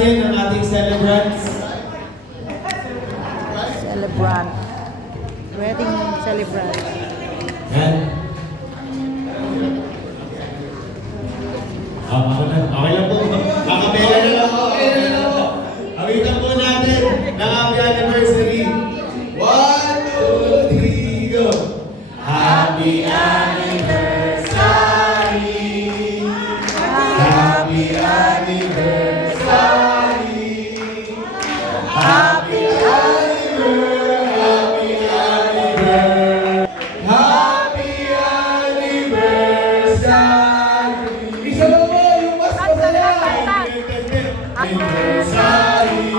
natin ang ating celebrants. Celebrant. Wedding celebrant. Yan. Ako na. Okay lang po. Kakapela na lang po. Awitan po natin ng happy anniversary. 1, 2, 3, go! Happy anniversary! Happy anniversary! Happy anniversary! Happy anniversary! Isa lang mo, yung mas masaya! Anniversary!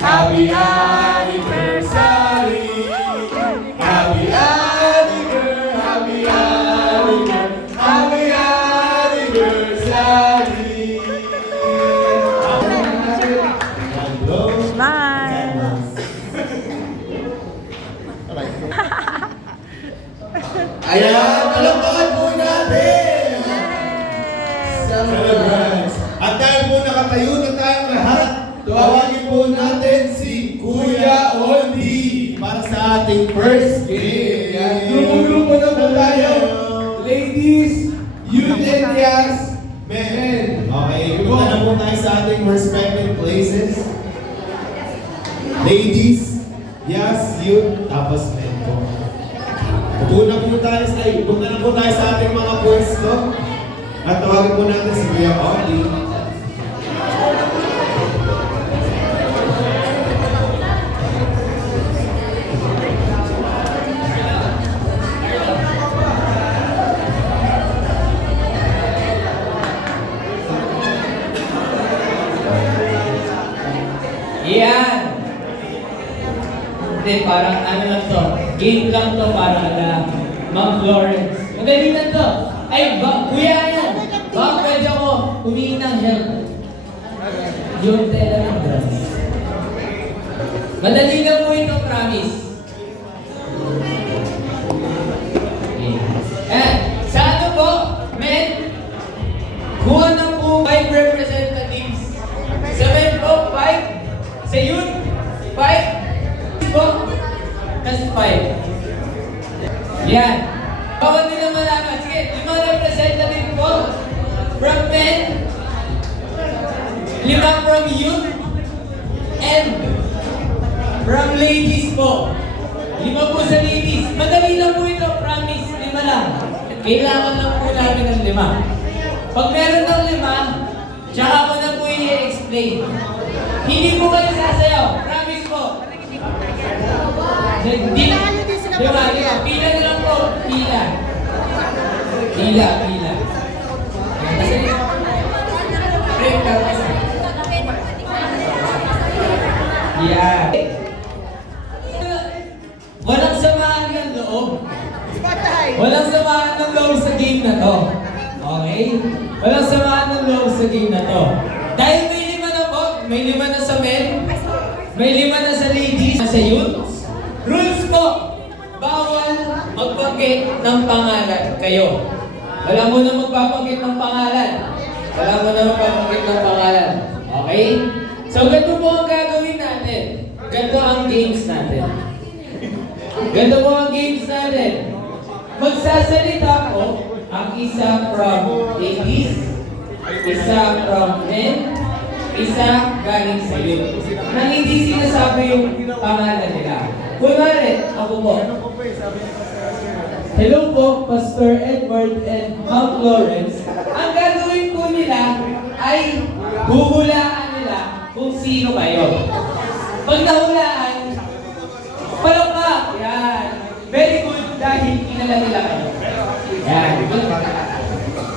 Happy anniversary! Happy anniversary! Happy anniversary! Happy anniversary! Smile. Ayan, palakpakan po natin! Celebrants! At dahil po nakatayo na tayong lahat, tawagin po natin si Kuya Oldie para sa ating first game. Grupo-grupo na po tayo. Ladies, youth and yes, men. Okay, pumunta na po tayo sa ating respective places. Ladies, yes, youth, tapos men po. Pupunta na po tayo sa ating mga pwesto. At tawagin po natin si Kuya Oldie. Yan! Hindi, parang ano lang to. Game lang to para na Ma'am Florence. Madali lang to. Ay, kuya yan! Baka pwede ako humingi ng help. Yung telegrams. Madali lang po ito, promise. Eh, sa ano po, men? Kuha na po 5 representatives. Sa men po, 5. Sa youth, 5. Po, tas 5. Yan. Bawal nila malaman. Sige, 5 representative po. From men, 5 from youth, and from ladies po. 5 po sa ladies. Madali lang po ito, promise. 5 lang. Kailangan lang po namin ng 5. Pag meron ng 5, tsaka ko na po i-explain. Hindi po kayo sasayaw. Promise po. Hindi. Diba? Pila na lang po. Pila. Pila. Kasi, break ka kasi. Yeah. Walang samahan ng loob. Walang samahan ng loob sa game na to. Okay? Walang samahan ng loob sa game na to. Dahil may 5 na po, may 5 na sa men, may 5 na sa ladies, sa youth. Rules po, bawal magbanggit ng pangalan kayo. Wala mo na magbabanggit ng pangalan. Okay? So, ganito po ang gagawin natin. Ganito ang games natin. Magsasalita po ang isa from ladies, isa from men, isa galing sa youth. Na hindi sinasabi yung pangalan nila. Kunwari, ako po. Hello po, Pastor Edward and Ma'am Florence. Ang gagawin po nila ay huhulaan nila kung sino kayo. Pag nahulaan, palakpak. Yan. Very good dahil kilala nila kayo. Yan.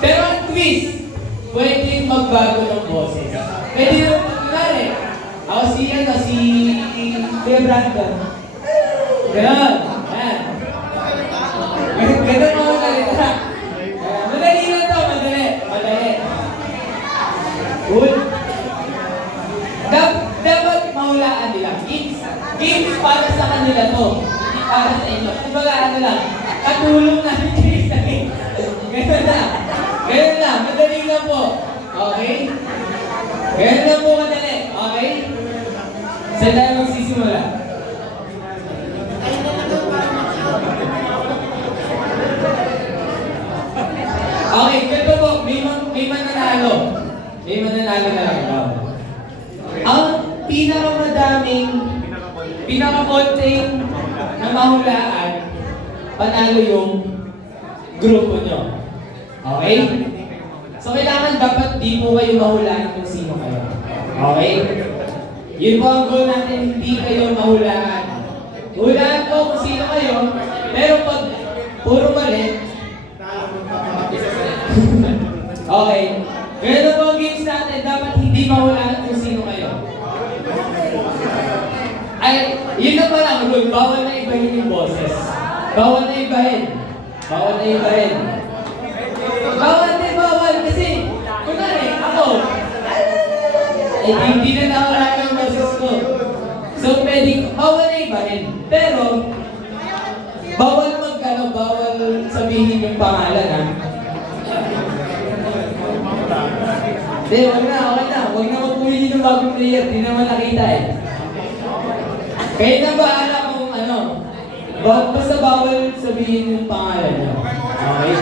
Pero ang twist, pwede magbago ng boses. Pwede yung kunwari, ako si Brandon. Ganon. Yan. Ganon mga salita. Madali lang to, madali. Good. Dapat mahulaan nila. Games para sa kanila to. Hindi para sa inyo. Kumbaga ano lang, katulong namin kayo sa game. Ganun lang. Madali lang po. Okay? Ganun lang po madali. Saan tayo magsisimula? Okay, ganito po. May mananalo. May mananalo na lang daw. Ang pinakakonting na mahulaan, panalo yung grupo nyo. Okay? So, kailangan dapat di po kayo mahulaan kung sino kayo. Okay? Yun po ang goal natin, hindi kayo mahulaan. Hulaan po kung sino kayo, pero pag puro mali, okay. Ganito po ang games natin, dapat hindi mahulaan kung sino kayo. Ay, yun na pala ang rule, bawal na ibahin yung boses. Bawal na ibahin. Bawal na ibahin. Bawal kasi, kunwari, ako, hindi na nakawala yung boses ko. So, pwedeng, bawal na ibahin. Pero, bawal bawal sabihin yung pangalan, ha? Hindi, wag na. Huwag na magpumili ng bagong player, di naman nakita eh. Kayo na bahala kung ano. Basta bawal sabihin yung pangalan nyo. Okay?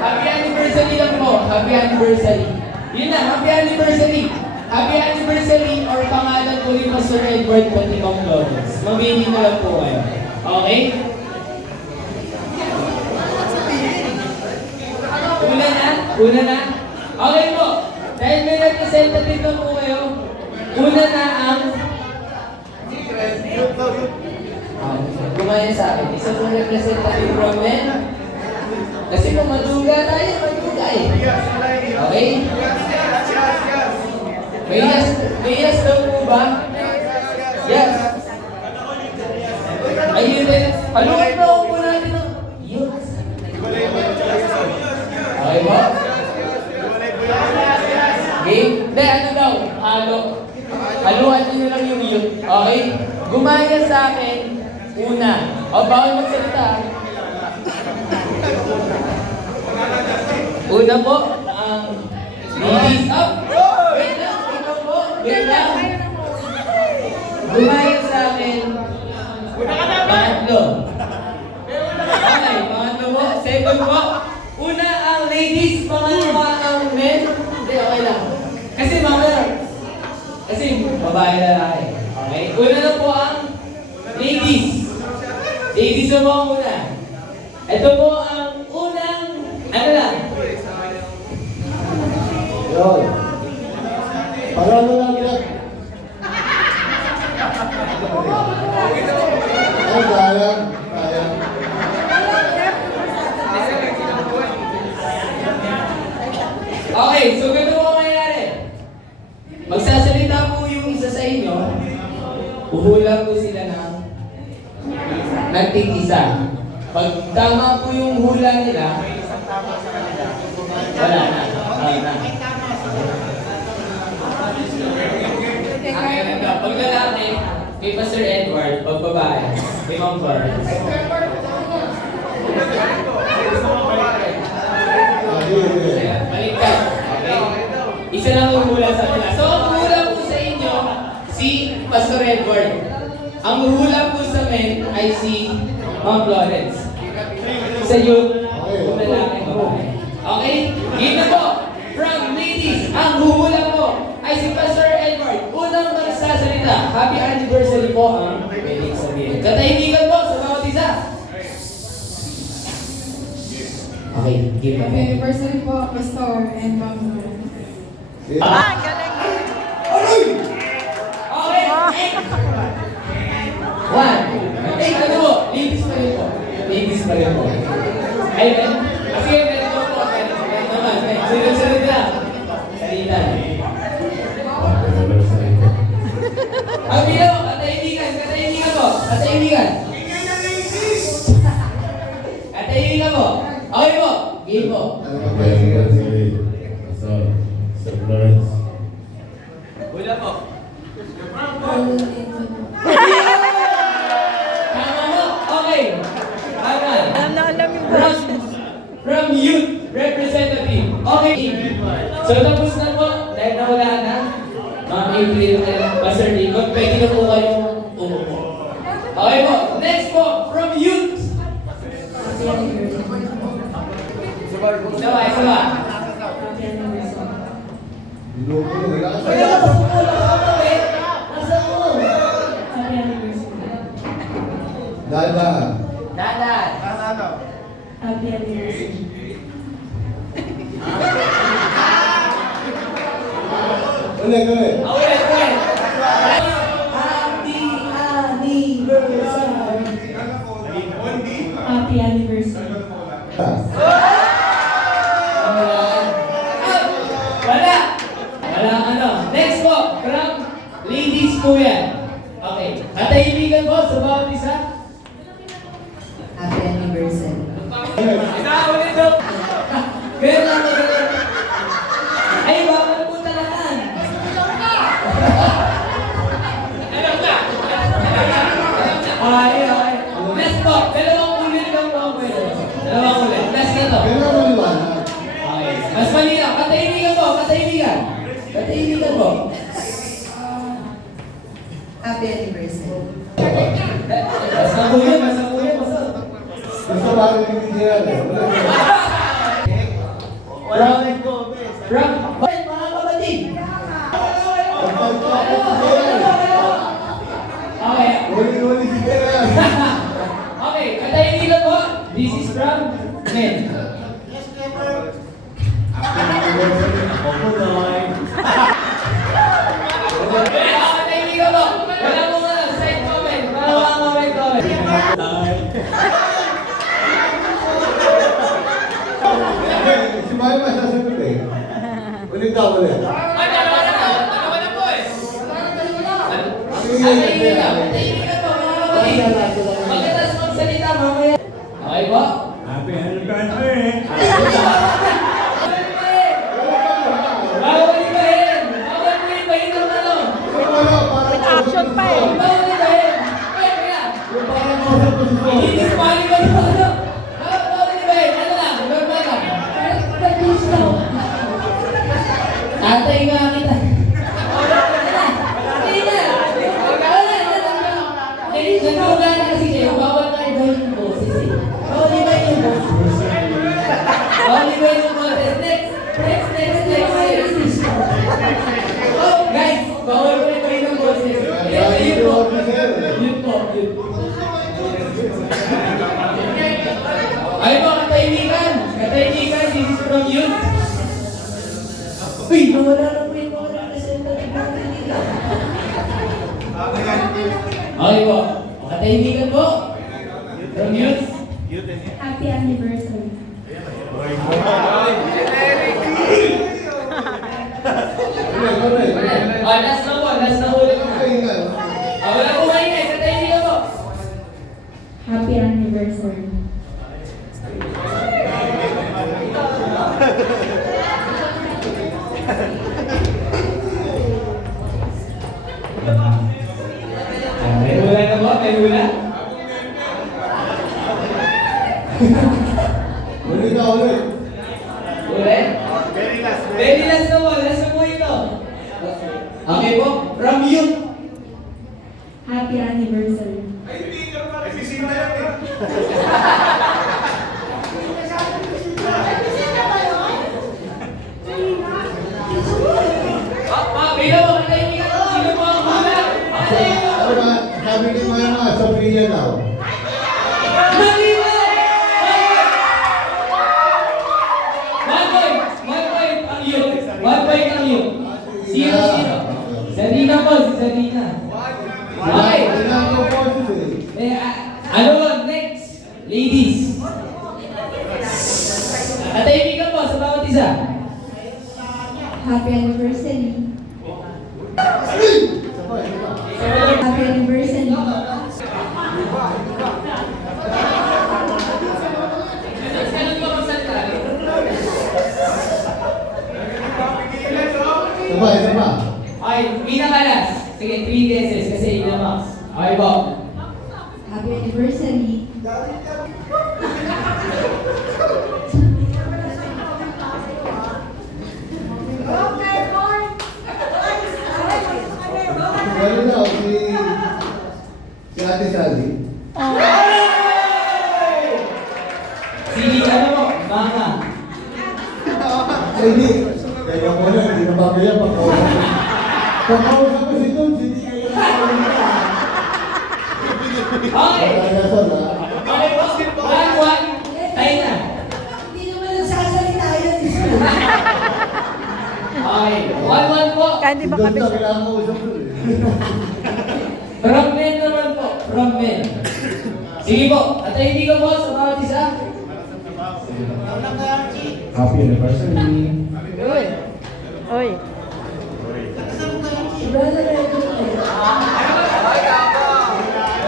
Happy anniversary lang po. Happy anniversary. Yun na, happy anniversary. Happy anniversary or pangalan po ni Pastor Edward pati Ma'am Florence. Mamili na lang po kayo. Okay? Una na. Okay po. Dahil may representative na po kayo, una na ang gumaya sa akin. Isa pong representative from men. Kasi kung maduga tayo, maduga eh. Okay? May yes daw po ba? Yes. Ayun din. Haluin mo ako natin ng youth. Okay mo? Game? Hindi, ano daw? Haluan nyo lang yung youth. Okay? Gumaya sa akin, una. O, bawal magsalita. Una po, ang ladies up. Wait lang, ikaw po. Wait lang. Gumaya sa akin, pangatlo. Okay, pangatlo po. Second po, una ang ladies, pangalawa ang men. Hindi, okay lang. Kasi babae lalaki. Okay? Una na po ang ladies. Ladies na po ang una. Ito po ang unang, ano lang? Yun. Parang lang yan. Ay, kaya. Okay, so ganito po mangyayari. Magsasalita po yung isa sa inyo, uhulang po sila ng nagtig-isa. Pag tama po yung hula nila, wala na. Pag lalaki, kay Pastor Edward, pag babae, kay Ma'am Florence. Baliktad. Okay? Isa lang yung hula sa kanila. So, ang hula po sa inyo, si Pastor Edward. Ang hula po sa men ay si Ma'am Florence. Sa youth, kung lalaki, babae. Okay? Game na po. From ladies, ang huhula po ay si Pastor Edward. Unang magsasalita. Happy anniversary po ang pwedeng sabihin. Katahimikan po sa bawat isa. Okay, game na po. Happy anniversary po, Pastor and Ma'am Florence. Galing. Okay. One. Eh, ano po? Ladies pa rin po. Ladies pa rin po. Ayun. Sige, ganito po. Ganito naman. Sunod-sunod lang. Salita. Ang bilang, katahimikan po. Katahimikan po. Okay po. Game po. Wala po. Tama mo? Okay. Tama. Alam yung boses. From youth representative. Okay. So tapos na po. Dahil nawala na. Ma'am i-clear na Master Lincoln, pwede na po kayong umupo. Okay po, next po, from youth. Isa ba? Dada. Dadan. Happy anniversary. Ulit. Ulit. Happy anniversary. Wala. Walang ano. Next po, from ladies po yan. Okay. Katahimikan po sa bawat isa. Happy anniversary. Isa ulit daw. Ganyan lang magaling. Ay, bawal po talaga. Ay. Next po, dalawang ulit lang po ako pwede. Dalawang ulit. Last na to. Kailan mo liwanag? Okay. Mas malinaw. Katahimikan po. Katahimikan po. Happy anniversary. Mas nakuyan. Gusto ba rin yung hindi yan eh? From Hoy, mga kapatid! Okay. Uli si Kaya. Okay, katahimikan po. This is from men. Okay, katahimikan po. Wala mo nga, side comment. Wala mo nga may comment. Si Mayo masasagot eh. Ulit ka ulit. Katahimikan po, mga kapatid. Pagkatas magsalita, mamaya. Okay po? Happy anniversary! Bawal ibahin! Bawal mo ibahin ang ano! Action pa eh. Bawal ibahin! Kaya! I-disqualify mo ano! Bawal ibahin! Ano lang? Normal lang! Tatay nga kita! Nanuga na kasi kayo, bawal na ibahin yung boses eh. Bawal ibahin yung boses. Bawal ibahin yung boses. Next. Oh, guys, bawal mo ibahin yung boses. Yun po. Ay po, katahimikan, this is from youth. Uy, nawala na po yung mga representative natin nila. Okay po, katahimikan po. From youth. Happy anniversary. Last na ulit na. Wala po maingay, katahimikan po. Happy anniversary. May hula na po, may hula. Ulit ka ulit. Ulit? Very last na po, last na po ito. Okay po, from youth. Happy anniversary. Bila mo, katahimikan po. Sino po ang hula? Sabi ni Mama, Sophia daw. Maliwan! 1 point ang youth. 1 point ang youth. 0. Zarina po, si Zarina. Okay. Kailangan ko boses eh. Ano ba? Next. Ladies. Katahimikan po sa bawat isa. Happy anniversary. Isa pa. Happy anniversary. Isa pa. Okay, pinakalas. Sige, 3 guesses kasi yun ang max. Okay po. Happy anniversary. Sally. Sige ka na mo, mama. Hindi. Teka mo na, hindi na babaya pa ko. Pakausap ko si Tom, hindi kayo na. Okay. Pagkakasal ha. Okay po. One. Tayo na. Hindi naman nagsasalita yan. Okay. 1-1 po. Kaya hindi ba Doon kami sa kailangan ko usap ko eh. From men naman po. From men. Sige po. At hindi ka po sa bawat isa. Happy anniversary. Uy. Uy. Brother Reggie.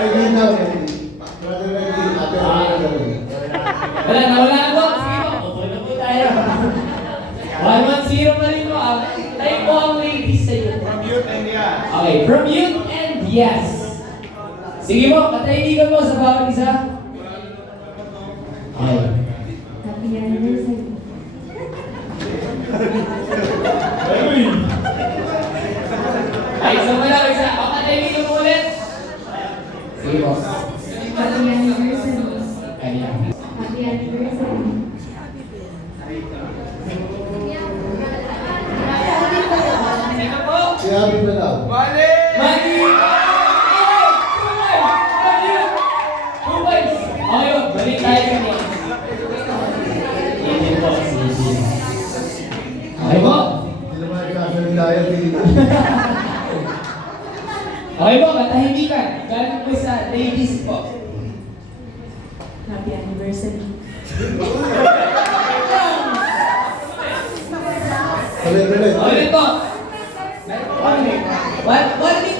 Reggie na, Reggie. Brother Reggie, happy anniversary. Wala na, wala po. Sige po. Upo na po tayo. 1-1-0 pa rin po. Tayo po ang ladies sa iyo. From youth and yeah. Okay. From youth and yes. Sige po. Patahimikan po sa bawat isa. Okay. Happy anniversary. Ay, isa pa lang. Isa. O, patahimikan po ulit. Sige po. Happy anniversary. Kanya. Happy anniversary. Sino po? Si Happy na lang. Mali! Two points! Okay po, balik tayo kami. Hindi po, sige. Okay po? Hindi naman nagsasalita yan, Pilipo. Okay po, katahimikan. Galing po sa ladies po. Happy anniversary. Ulit. Ulit po. Warning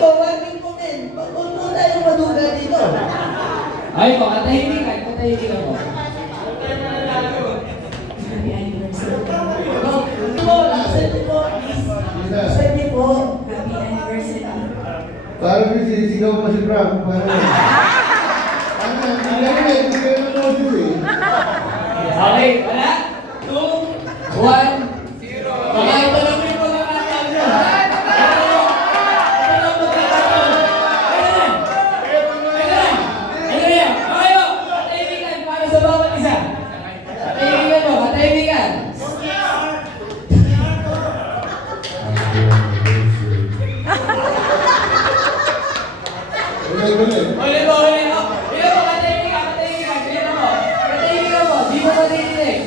po, men. Huwag po tayong maduga dito. Okay po, katahimikan. Katahimikan po. Happy anniversary. Po, laksan niyo po. Please. Laksan niyo po. Happy anniversary. Parang may sinisigaw pa si Frank. Parang ano, hindi kayo nanonood eh. Okay, wala? 2, 1, 0. Baka ito lang po yung pagkakataon nyo. Ito lang pagkakataon. Ito na. Okay po. Katahimikan para sa bawat isa. Katahimikan po. Katahimikan. Ulit. Ulit po. Ulit po. Katahimikan. Katahimikan. Katahimikan po. Katahimikan po. Di mo matinig.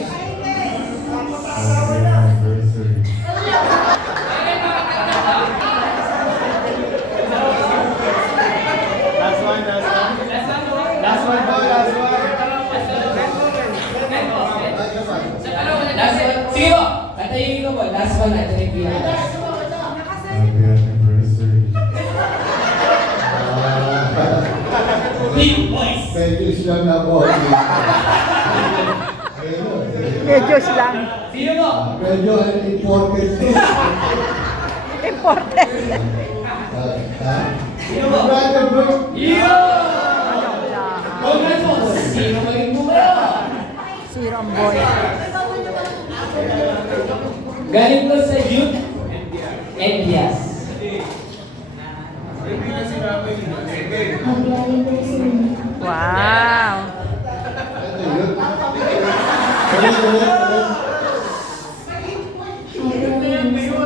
Last one. Last one po. Last one. Last one. Sige po. Katahimikan ko po. Last one na. Ito na yung pinaka-last. Happy anniversary. Big boys. Medyo lang na po. Medyo lang. Sino po? Medyo important to. Important. Ha? Sino po? Brother bro. Iyo! Congrats po. Sino maging bumero? Sirong boy. Galing po sa youth and yes. Happy anniversary. Wow. Ano yun? Ulit. Happy anniversary.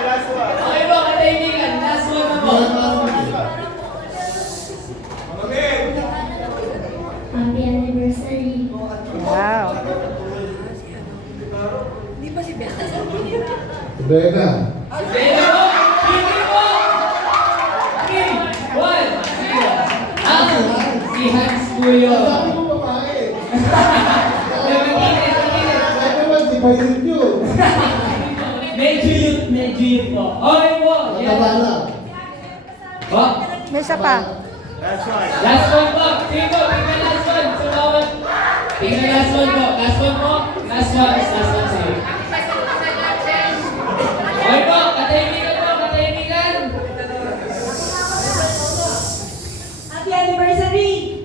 Last one. Okay po, katahimikan. Last one na po. Happy anniversary. Wow. Beka. Sino po? Sino po? 3, 1, 0. Si Hans po yun. Sabi mo babae. Nagkakita. Sabi naman, di ba yun? Medyo yun po. Okay po. Mataba lang. Po? May isa pa. Last one. Last one po. Sige po, tingnan last one. So, bawat. Tingnan last one po. Last one po. Last one. Last one sa'yo. Okay po, katahimikan po. Katahimikan. Happy anniversary!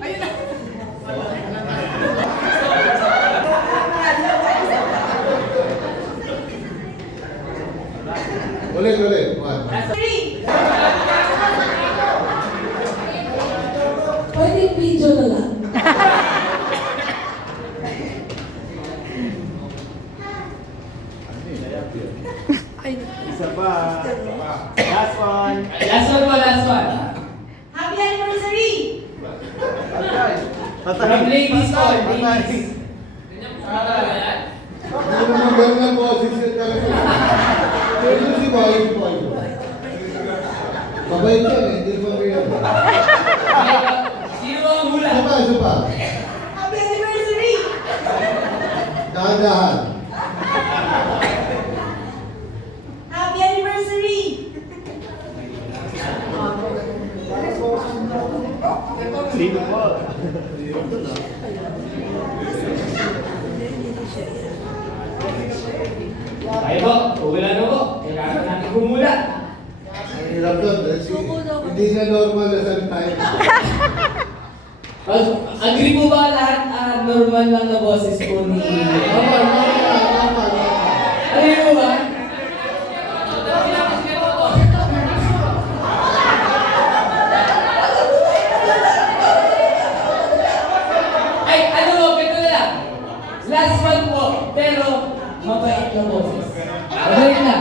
video na lang. Isa pa. Last one. Last one po, last one. Happy anniversary! From ladies po, ladies. Hindi naman ganun ang boses yun talaga. Pero si Boy, si Boy. Mabait yan eh, hindi naman real. Sino ang hula? Isa pa. Happy anniversary! Dahan-dahan. Happy anniversary! Sino po? Tayo po, hula na po. Kailangan natin humula. Ang hirap doon. Kasi hindi na normal na saan tayo. Agree po ba lahat normal lang na boses po ni... Tama. Agree po ba? Ay, ano po, ganito na lang. Last one po, pero mabait na boses. Mabait na.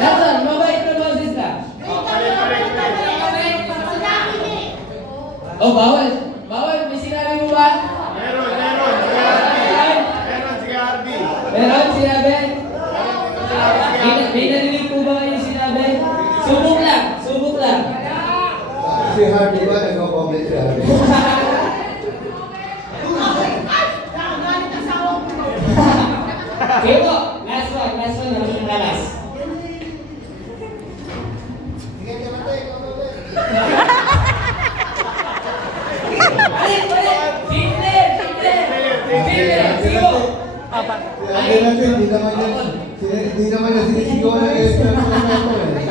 Last one, mabait na boses na. Oh, bawal. Bawal, may sinabi mo ba? Meron. Meron. Meron si Harvey. Meron sinabi? May narinig po ba kayo sinabi? Subok lang, subok lang. Si Harvey ba? Nagko-comment si Harvey. Sige po, last one, last. Sige po. Ano natin, hindi naman na sinisigaw na extra na ito eh.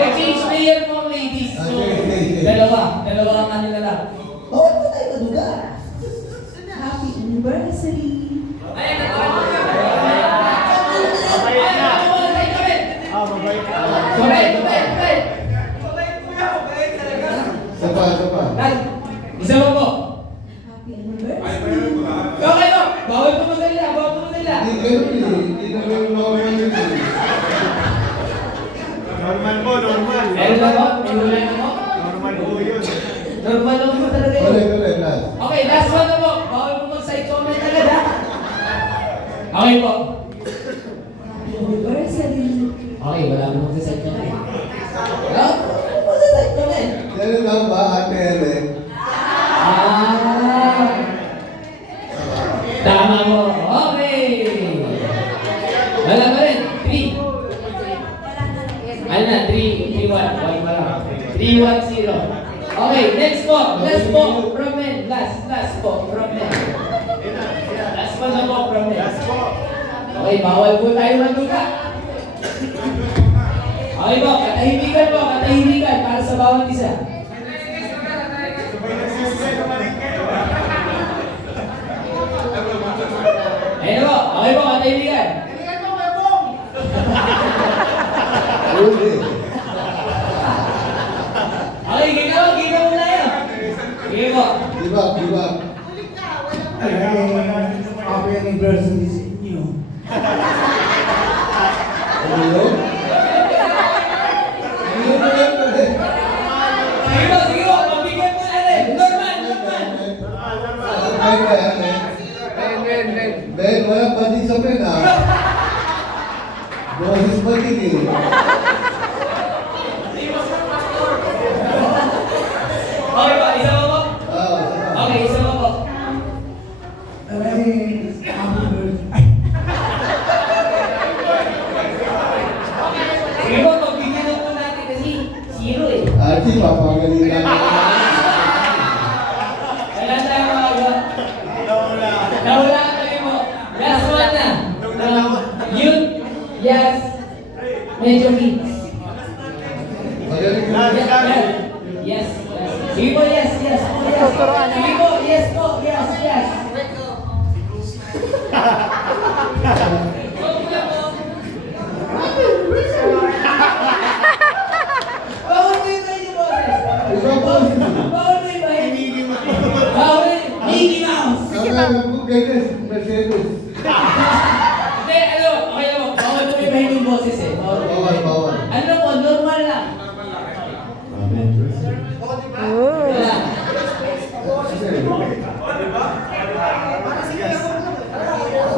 Nag-change player po ang ladies. So, Okay. dalawa ang ano na lang. Bawal po tayo maduga. Happy anniversary! Mabait na. Correct. Isa pa. Isa mo po. Happy anniversary! Okay po. Bawal po magdala. Hindi ganun eh. Hindi naman normal yun eh. Normal po, normal. Meron na po? May hula na po? Normal po yun. Normal lang po talaga yun. Ulit, last. Okay, last one na po. Bawal po mag-side comment agad ha. Okay po. Happy anniversary! Okay, wala mo mag-side comment. Wala mo mag-side comment. Ganun lang ba, Ate Helen? Tama mo. Okay. Wala pa rin. 3. Ano na? 3, 1. 1 pa lang. 3, 1, 0. Okay, next po. Last po from men. Last po from men. Last po na po from men. Last po. Okay, bawal po tayo magduga. Okay po, katahimikan para sa bawat isa. Ayun po, okay po, katahimikan. Huli. Okay, ginawa muna yun. Sige po. Give up. Happy anniversary sa inyo. Ano yun? Ano yun ulit? Sige po, pagbigyan mo na rin. Normal. Ben, walang pati sa pen ah. Boses pati eh. Okay po, isa mo po? Ah, Okay, isa mo po. Sige po, pagbigyan na po natin kasi 0 eh. Archie, papagaling lang. Kailan tayo makagawa? Nawala kayo mo. Last one na. Youth, yes, medyo hits. Magaling mo. Yes. Sige po, yes. Tuturuan na. Sige po, yes po, yes. Bawal kayo kayo, boses. Ikaw po. Bawal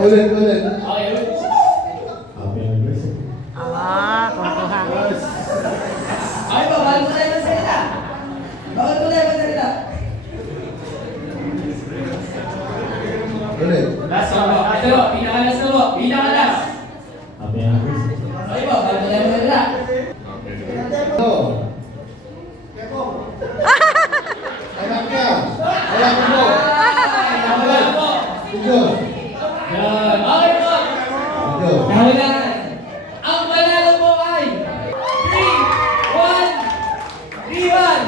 Ulit. Okay, ulit. Happy anniversary. Kukuha. Okay ba? Bawal mo tayo magsalita. Bawal mo tayo magsalita. Ulit. Last na po. Ito po. Pinakalas na po. Pinakalas. Happy anniversary. Okay po. Bawal mo tayo magsalita. Ano? Anak niya. Alam mo. Ay, nahulaan po. Diyos. Yan. Okay po. Diyos. Nahulaan. Ang manalo po ay 3-1. 3-1.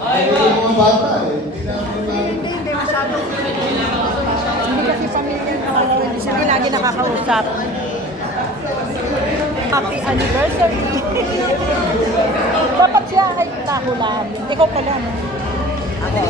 Okay po. Yung mga bata eh. Hindi namin Hindi masyado. Hindi kasi pamilya na hindi sila lagi nakakausap. Happy anniversary! Dapat siya ay nahulaan. Ikaw pala, no? Ako.